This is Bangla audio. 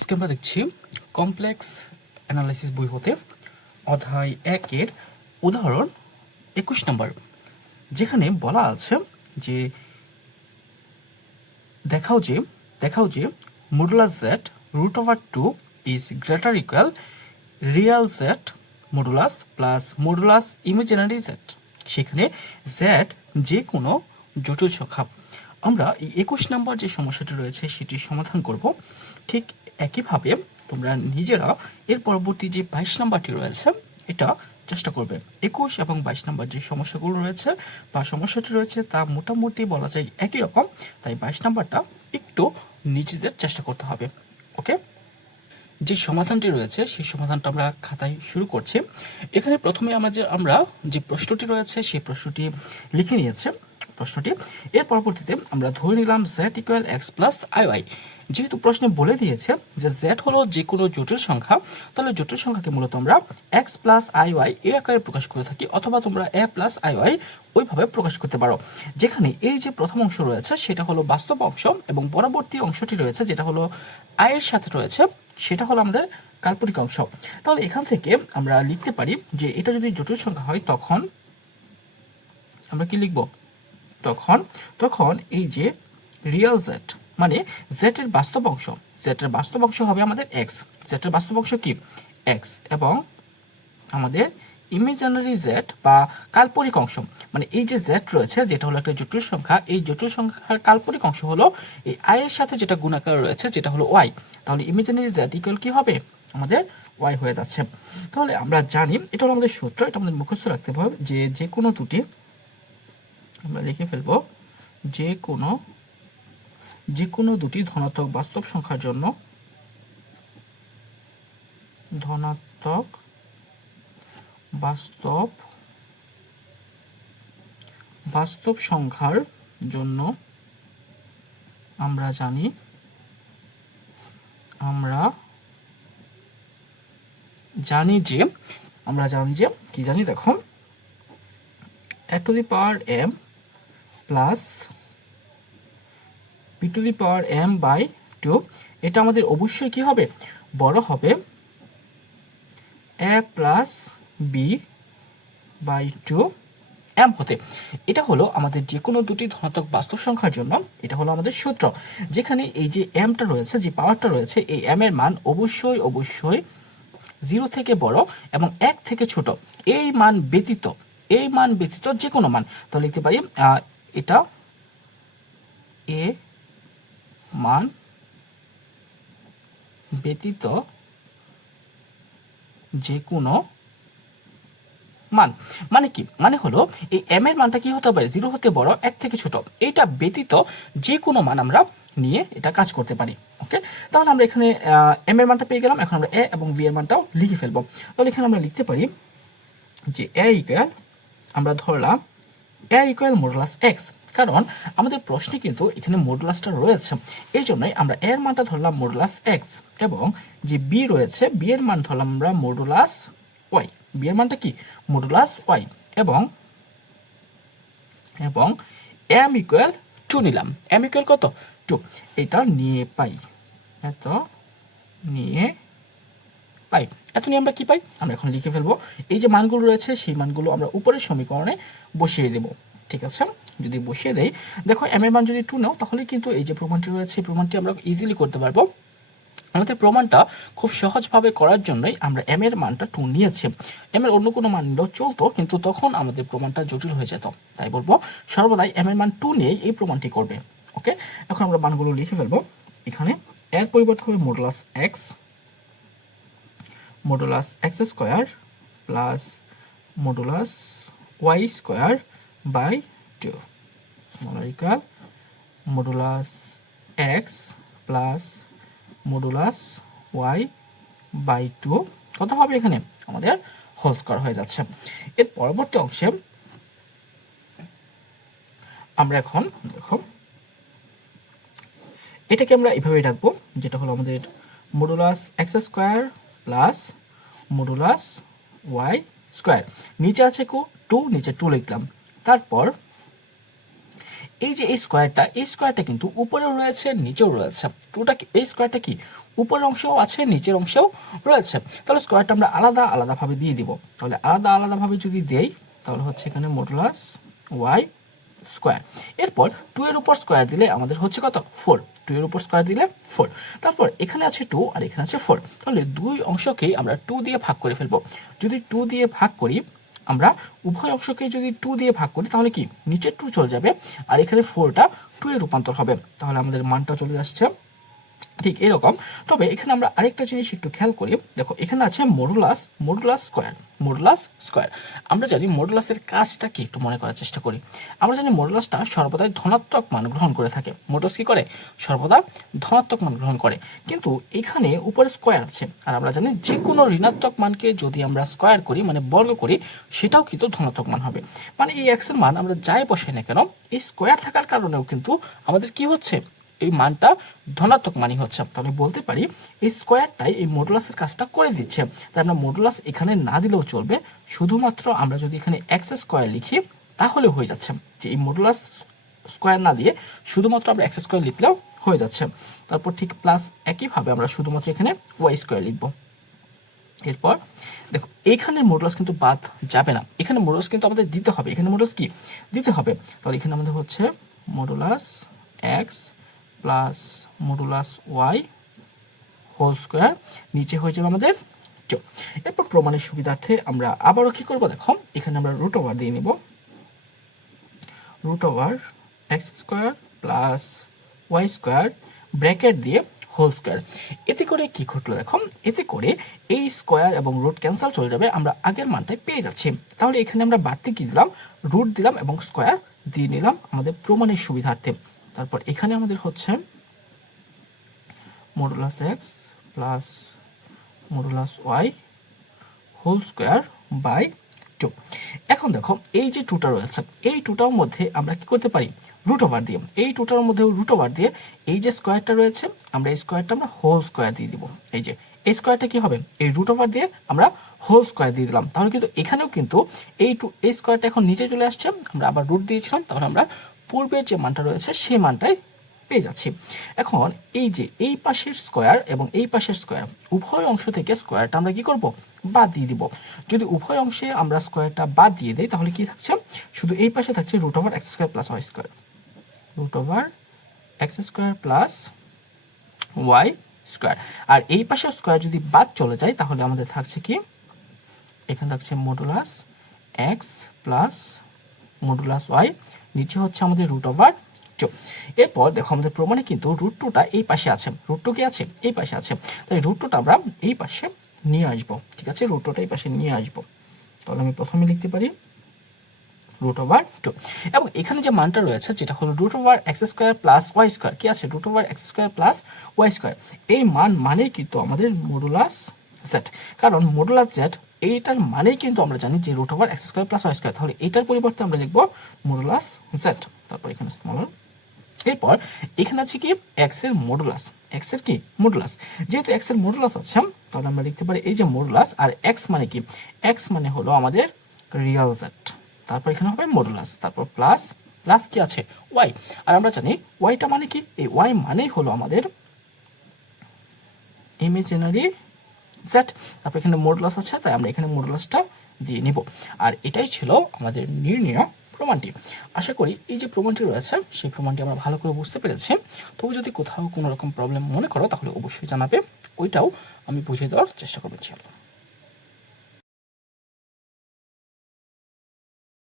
আজকে আমরা দেখছি কমপ্লেক্স অ্যানালাইসিস বই হতে অধ্যায় একের উদাহরণ একুশ নম্বর, যেখানে বলা আছে যে দেখাও যে দেখাও যে modulus z root over two is greater equal real z modulus plus modulus imaginary z সেখানে জেড যে কোনো জটিল সংখ্যা। আমরা এই একুশ নম্বর যে সমস্যাটি রয়েছে, সেটি সমাধান করব। ঠিক একইভাবে তোমরা নিজেরা এর পরবর্তী যে বাইশ নাম্বারটি রয়েছে, এটা চেষ্টা করবে। একুশ এবং বাইশ নাম্বার যে সমস্যাগুলো রয়েছে বা সমস্যাটি রয়েছে, তা মোটামুটি বলা যায় একই রকম। তাই বাইশ নাম্বারটা একটু নিজেদের চেষ্টা করতে হবে। ওকে? যে সমাধানটি রয়েছে, সেই সমাধানটা আমরা খাতায় শুরু করছি। এখানে প্রথমে আমরা যে আমরা যে প্রশ্নটি রয়েছে, সেই প্রশ্নটি লিখে নিয়েছে। প্রশ্নটি। এর পরবর্তীতে আমরা ধরে নিলাম z equal x plus i y যেহেতু প্রশ্নে বলে দিয়েছে যে জেড হলো যে কোনো জটিল সংখ্যা, তাহলে জটিল সংখ্যাকে মূলত আমরা এক্স প্লাস আই ওয়াই এই আকারে প্রকাশ করে থাকি, অথবা তোমরা এ প্লাস আই ওয়াই ওইভাবে প্রকাশ করতে পারো। যেখানে এই যে প্রথম অংশ রয়েছে, সেটা হলো বাস্তব অংশ, এবং পরবর্তী অংশটি রয়েছে যেটা হলো আয়ের সাথে রয়েছে, সেটা হলো আমাদের কাল্পনিক অংশ। তাহলে এখান থেকে আমরা লিখতে পারি যে এটা যদি জটিল সংখ্যা হয়, তখন আমরা কি লিখব? তখন তখন এই যে রিয়েল জেড মানে জেড এর বাস্তব অংশ জেড এর বাস্তব অংশ হবে আমাদের এক্স জেড এর বাস্তব অংশ কি? এক্স এবং আমাদের ইমেজিনারি জেড বা কাল্পনিক অংশ মানে এই যে জেড রয়েছে, যেটা হলো একটা জটিল সংখ্যা, এই জটিল সংখ্যার কাল্পনিক অংশ হলো এই আয়ের সাথে যেটা গুণাকার রয়েছে, যেটা হলো ওয়াই তাহলে ইমেজিনারি জেড ইকুয়াল কি হবে? আমাদের ওয়াই হয়ে যাচ্ছে। তাহলে আমরা জানি, এটা হলো আমাদের সূত্র, এটা আমাদের মুখস্থ রাখতে হবে যে যে কোনো দুটি আমরা লিখে ফেলব, যে কোনো যে কোনো দুটি ধনাত্মক বাস্তব সংখ্যার জন্য ধনাত্মক বাস্তব বাস্তব সংখ্যার জন্য আমরা জানি আমরা জানি যে, আমরা জানি যে, কি জানি দেখো, a to the power m plus p to the power m by two, এটা আমাদের অবশ্যই কি হবে? বড় হবে a plus b by two m হতে। এটা হলো আমাদের যে কোনো দুটি ধনাত্মক বাস্তব সংখ্যার জন্য, এটা হলো আমাদের সূত্র। যেখানে এই যে এমটা রয়েছে, যে পাওয়ারটা রয়েছে, এই এম এর মান অবশ্যই অবশ্যই জিরো থেকে বড় এবং এক থেকে ছোট। এই মান ব্যতীত, এই মান ব্যতীত যে কোনো মান। তো লিখতে পারি এটা এ মান ব্যতীত যে কোনো মান। মানে কি? মানে হলো এই এম এর মানটা কি হতে পারে? জিরো হতে বড়, এক থেকে ছোট। এইটা ব্যতীত যে কোনো মান আমরা নিয়ে এটা কাজ করতে পারি। ওকে? তাহলে আমরা এখানে এম এর মানটা পেয়ে গেলাম। এখন আমরা এ এবং বি এর মানটাও লিখে ফেলব। তাহলে এখানে আমরা লিখতে পারি যে এ ইকুয়াল আমরা ধরলাম এ ইকুয়াল মডুলাস এক্স কারণ আমাদের প্রশ্নে কিন্তু এখানে মডুলাসটা রয়েছে। এই জন্যই আমরা এর মানটা ধরলাম মডুলাস এক্স এবং যে বি রয়েছে বি এর মান ধরলাম আমরা মডুলাস ওয়াই বি এর মানটা কি? মডুলাস ওয়াই এবং এবং এম ইকুয়াল টু নিলাম। এম ইকুয়াল কত? টু এটা নিয়ে পাই। এত নিয়ে পাই। এত নিয়ে আমরা কি পাই? আমরা এখন লিখে ফেলব। এই যে মানগুলো রয়েছে, সেই মানগুলো আমরা উপরের সমীকরণে বসিয়ে দেব। ঠিক আছে? যদি বসিয়ে দেই, দেখো এম এর মান যদি টু নাও, তাহলে কিন্তু এই যে প্রমাণটি রয়েছে, এই প্রমাণটি আমরা ইজিলি করতে পারব। আমাদের প্রমাণটা খুব সহজভাবে করার জন্যই আমরা এম এর মানটা টু নিয়েছি। এম এর অন্য কোনো মান চলতো, কিন্তু তখন আমাদের প্রমাণটা জটিল হয়ে যেত। তাই বলব, সর্বদাই এম এর মান টু নিয়েই এই প্রমাণটি করবে। ওকে? এখন আমরা মানগুলো লিখে ফেলব। এখানে এর পরিবর্তে হবে modulus x modulus x square plus modulus y square by two equal modulus x plus modulus y by two কত হবে এখানে? আমাদের হোল স্কোয়ার হয়ে যাচ্ছে। এর পরবর্তী অংশে আমরা এখন, দেখো, এটাকে আমরা এভাবেই রাখব, যেটা হলো আমাদের modulus x square plus modulus y square নিচে আছে কো টু নিচে টু লিখলাম। তারপর এই যে এই স্কোয়ারটা এই স্কোয়ারটা কিন্তু উপরেও রয়েছে, নিচেও রয়েছে। টুটা এই স্কোয়ারটা কি উপরের অংশেও আছে, নিচের অংশেও রয়েছে। তাহলে স্কোয়ারটা আমরা আলাদা, আলাদাভাবে দিয়ে দিব। তাহলে আলাদা, আলাদাভাবে যদি দেই, তাহলে হচ্ছে এখানে মডুলাস ওয়াই স্কোয়ার এরপর টু এর উপর স্কোয়ার দিলে আমাদের হচ্ছে কত? ফোর টু এর উপর স্কোয়ার দিলে ফোর তারপর এখানে আছে টু আর এখানে আছে ফোর তাহলে দুই অংশকেই আমরা টু দিয়ে ভাগ করে ফেলব। যদি টু দিয়ে ভাগ করি, আমরা উভয় অংশকে যদি টু দিয়ে ভাগ করি, তাহলে কি? নিচে টু চলে যাবে। আর এখানে ফোরটা টু এ রূপান্তর হবে। তাহলে আমাদের মানটা চলে আসছে ঠিক এরকম। তবে এখানে আমরা আরেকটা জিনিস একটু খেয়াল করি। দেখো, এখানে আছে modulus modulus square modulus square আমরা জানি মডুলাসের কাজটা কি, একটু মনে করার চেষ্টা করি। আমরা জানি মডুলাসটা সর্বদাই ধনাত্মক মান গ্রহণ করে থাকে। মডুলাস কি করে? সর্বদা ধনাত্মক মান গ্রহণ করে। কিন্তু এখানে উপরে স্কোয়ার আছে। আর আমরা জানি যে কোনো ঋণাত্মক মানকে যদি আমরা স্কোয়ার করি মানে বর্গ করি, সেটাও কিন্তু ধনাত্মক মান হবে। মানে এই এক্সের মান আমরা যাই বসাই না কেন, এই স্কোয়ার থাকার কারণেও কিন্তু আমাদের কি হচ্ছে? এই মানটা ধনাত্মক মানই হচ্ছে তাহলে বলতে পারি এই স্কোয়ারটাই এই মডুলাসের কাজটা করে দিচ্ছে। তাই আমরা মডুলাস এখানে না দিলেও চলবে। শুধুমাত্র আমরা যদি এখানে এক্স স্কোয়ার লিখি, তাহলে হয়ে যাচ্ছে যে এই মডুলাস স্কোয়ার না দিয়ে শুধুমাত্র আমরা এক্স স্কোয়ার লিখলেও হয়ে যাচ্ছে। তারপর ঠিক প্লাস একইভাবে আমরা শুধুমাত্র এখানে ওয়াই স্কোয়ার লিখব। এরপর দেখো এইখানে মডুলাস কিন্তু বাদ যাবে না। এখানে মডুলাস কিন্তু আমাদের দিতে হবে। এখানে মডুলাস কি? দিতে হবে। তাহলে এখানে আমাদের হচ্ছে modulus x plus modulus y whole square নিচে হয়ে যাবে আমাদের টু এরপর প্রমাণের সুবিধার্থে আমরা আবারও কি করব? দেখো, এখানে আমরা রুট ওভার দিয়ে নিব। Root over x square plus y square bracket দিয়ে হোল স্কোয়ার এতে করে কি ঘটলো দেখো? এতে করে এই স্কোয়ার এবং রুট ক্যান্সেল চলে যাবে, আমরা আগের মানটাই পেয়ে যাচ্ছি। তাহলে এখানে আমরা বাড়তি কি দিলাম? রুট দিলাম এবং স্কোয়ার দিয়ে নিলাম আমাদের প্রমাণের সুবিধার্থে। তারপর এখানে আমাদের হচ্ছে modulus x plus modulus y whole square by two এখন দেখো, এই যে টুটা রয়েছে, এই টুটার মধ্যে আমরা কি করতে পারি? রুট ওভার দিয়ে। এই টুটার মধ্যে রুট ওভার দিয়ে এই যে স্কোয়ারটা রয়েছে, আমরা এই স্কোয়ারটা আমরা হোল স্কোয়ার দিয়ে দিব। এই যে, এই স্কোয়ারটা কি হবে? এই রুট ওভার দিয়ে আমরা হোল স্কোয়ার দিয়ে দিলাম। তাহলে কিন্তু এখানেও কিন্তু এই টু এই স্কোয়ারটা এখন নিচে চলে আসছে। আমরা আবার রুট দিয়েছিলাম, তাহলে আমরা পূর্বের যে মানটা রয়েছে, সেই মানটাই পেয়ে যাচ্ছি। এখন এই যে এই পাশের স্কোয়ার এবং এই পাশের স্কোয়ার উভয় অংশ থেকে স্কোয়ারটা আমরা কি করব? বাদ দিয়ে দিব। যদি উভয় অংশে আমরা স্কোয়ারটা বাদ দিয়ে দিই, তাহলে কি থাকছে? শুধু এই পাশে থাকছে root over x square plus y square root over x square plus y square আর এই পাশে স্কোয়ার যদি বাদ চলে যায়, তাহলে আমাদের থাকছে কি? এখানে থাকছে modulus x plus modulus y নিচে হচ্ছে আমাদের রুট ওভার টু এরপর দেখো আমাদের প্রমাণে কিন্তু রুট টুটা এই পাশে আছে। রুট টু কি আছে? এই পাশে আছে। তাই রুট টুটা আমরা এই পাশে নিয়ে আসব। ঠিক আছে? রুট টুটা এই পাশে নিয়ে আসব। তাহলে আমি প্রথমে লিখতে পারি রুট ওভার টু এবং এখানে যে মানটা রয়েছে, যেটা হলো root over x square plus y square কি আছে? Root over x square plus y square এই মান মানেই কিন্তু আমাদের মডুলাস জেড কারণ মডুলাস জেড এইটার মানেই কিন্তু আমরা জানি যে root over x square plus y square তাহলে এটার পরিবর্তে আমরা লিখব মডুলাস জেড তারপর এখানে স্মল এরপর এখানে আছে কি? এক্সের মডুলাস এক্সের কি? মডুলাস যেহেতু এক্সের মডুলাস আছে, তাহলে আমরা লিখতে পারি এই যে মডুলাস আর এক্স মানে কি? এক্স মানে হলো আমাদের রিয়াল জেড তারপর এখানে হবে মডুলাস তারপর প্লাস প্লাস কি আছে? ওয়াই আর আমরা জানি ওয়াইটা মানে কি? এই ওয়াই মানেই হলো আমাদের ইমেজিনারি জেড তারপর এখানে মডুলাস আছে, তাই আমরা এখানে মডুলাসটা দিয়ে নেব। আর এটাই ছিল আমাদের নির্ণয় প্রমাণটি। আশা করি এই যে প্রমাণটি রয়েছে, সেই প্রমাণটি আমরা ভালো করে বুঝতে পেরেছি। তবু যদি কোথাও কোনো রকম প্রবলেম মনে করো, তাহলে অবশ্যই জানাবে। ওইটাও আমি বুঝিয়ে দেওয়ার চেষ্টা করব